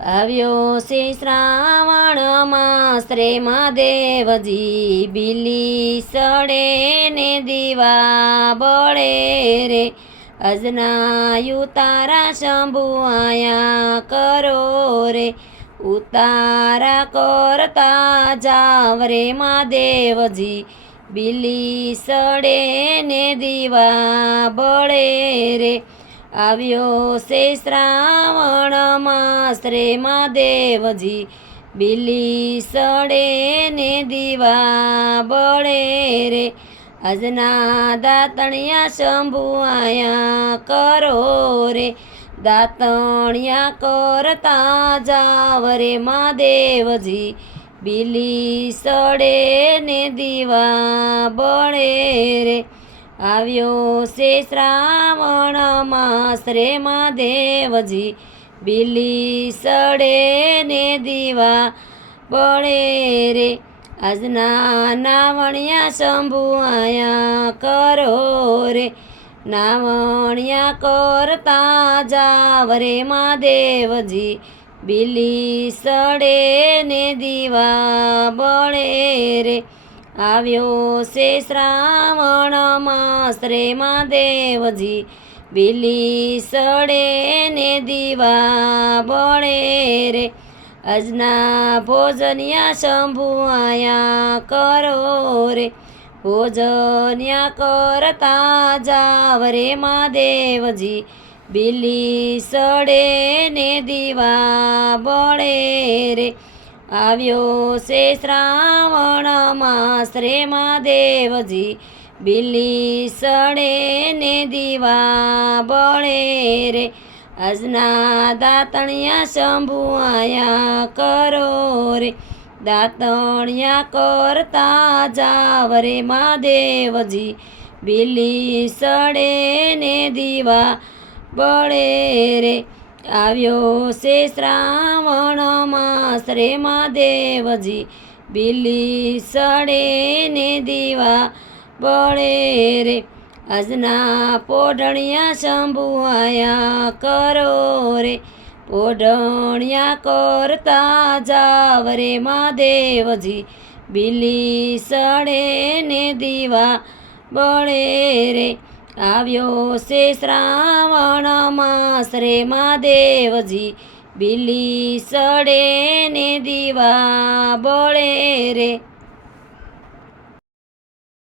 આવ્યો છે શ્રાવણ માસ રે મહાદેવજી, બીલી સડે ને દીવા બળે રે, અજનાયું તારા શંભુ આયા કરો રે, ઉતારા કરતા જાવ રે મહાદેવજી, બીલી સડે ને દીવા બળે રે. આવ્યો છે શ્રાવણ માસ રે મહાદેવજી, બીલી સડે ને દીવા બળે રે, આજના દાતણિયા શંભુ આયા કરો રે, દાતણિયા કરતા જાવ રે મહાદેવજી, બીલી સડે ને દીવા બળે રે. આવ્યો છે શ્રાવણ માસ રે મહાદેવજી, બીલી સડે ને દીવા બળે રે, આજના નાવણિયા શંભુ આયા કરો રે, નાવણિયા કરતા જાવ રે મહાદેવજી, બીલી સડે ને દીવા બળે રે. આવ્યો છે શ્રાવણ માસ રે મહાદેવજી, બીલી સડે ને દીવા બળે રે, આજના ભોજનિયા શંભુ આયા કરો રે, ભોજનિયા કરતા જાવ રે મહાદેવજી, બીલી સડે ને દીવા બળે રે. આવ્યો છે શ્રાવણ માસ રે મહાદેવજી, બીલી સડે ને દીવા બળે રે, આજના દાતણિયા શંભુ આયા કરો રે, દાતણિયા કરતા જાવ રે મહાદેવજી, બીલી સડે ને દીવા બળે રે. આવ્યો છે શ્રાવણ માસ રે મહાદેવજી, બીલી સડે ને દીવા બળે રે, આજના પોઢણિયા શંભુ આયા કરો રે, પોઢણિયા કરતા જાવ રે મહાદેવજી, બીલી સડે ને દીવા બળે રે. આવ્યો છે શ્રાવણ માસ રે મહાદેવજી, બીલી સડે ને દીવા બળે રે.